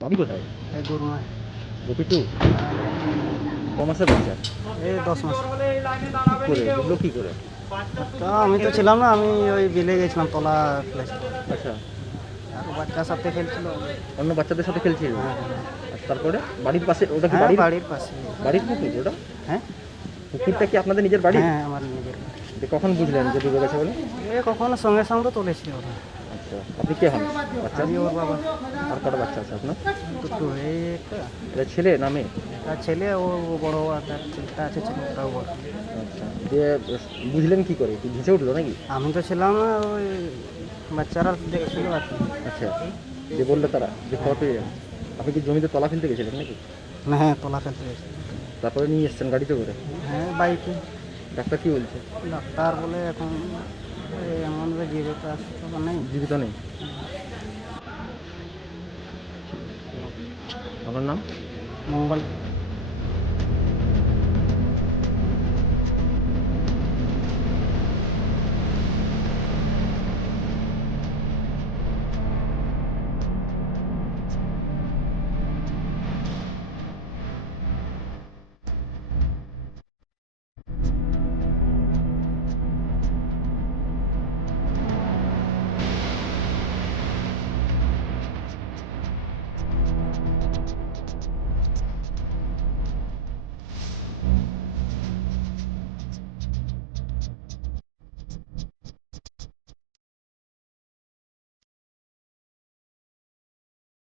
বাড়ি কোথায়? এই গরুমায়। গোপী টু ক মাসের বাচ্চা? এই 10 মাস। কি করে বুঝলো কি করে? তা আমি তো ছিলাম না, আমি ওই বিলে গেছিলাম তলা ফেলেছিল। আচ্ছা, আর বাচ্চার সাথে খেলছিল। অন্য বাচ্চাদের সাথে খেলছিল? হ্যাঁ, আচ্ছা, তারপরে বাড়ির পাশে ওটা কি হ্যাঁ, বাড়ির বাড়ির পাশে। বাড়ির পুকুর ওটা? হ্যাঁ, পুকুরটা কি আপনাদের নিজের বাড়ি? হ্যাঁ, আমার নিজের বাড়ি। যে কখন বুঝলেন যে ডুবে গেছে বলে? এ কখনো সঙ্গে সঙ্গে তুলেছিল ওরা। আচ্ছা, আপনি কে হন? বাচ্চা? আমি ওর বাবা। আর কটা বাচ্চা আছে আপনার? দুটো, এই একটা। এটা ছেলে না মেয়ে? তার ছেলে, ও বড়, আর তার ছেলেটা আছে, ছেলেটাও বড়। আচ্ছা, দিয়ে বুঝলেন কি করে? কি ভেসে উঠলো নাকি? আমি তো ছিলাম না, ওই বাচ্চারা দেখছিল আর কি। আচ্ছা, যে বললো তারা যে খবর পেয়ে যান, আপনি কি জমিতে তলা ফেলতে গেছিলেন নাকি? না, হ্যাঁ, তলা ফেলতে গেছি। তারপরে নিয়ে এসছেন গাড়িতে করে? হ্যাঁ, বাইকে। ডাক্তার কি বলছে? ডাক্তার বলে এখন এমন যে জীবিত আছে তো নেই। জীবিত নেই। আপনার নাম? মঙ্গল।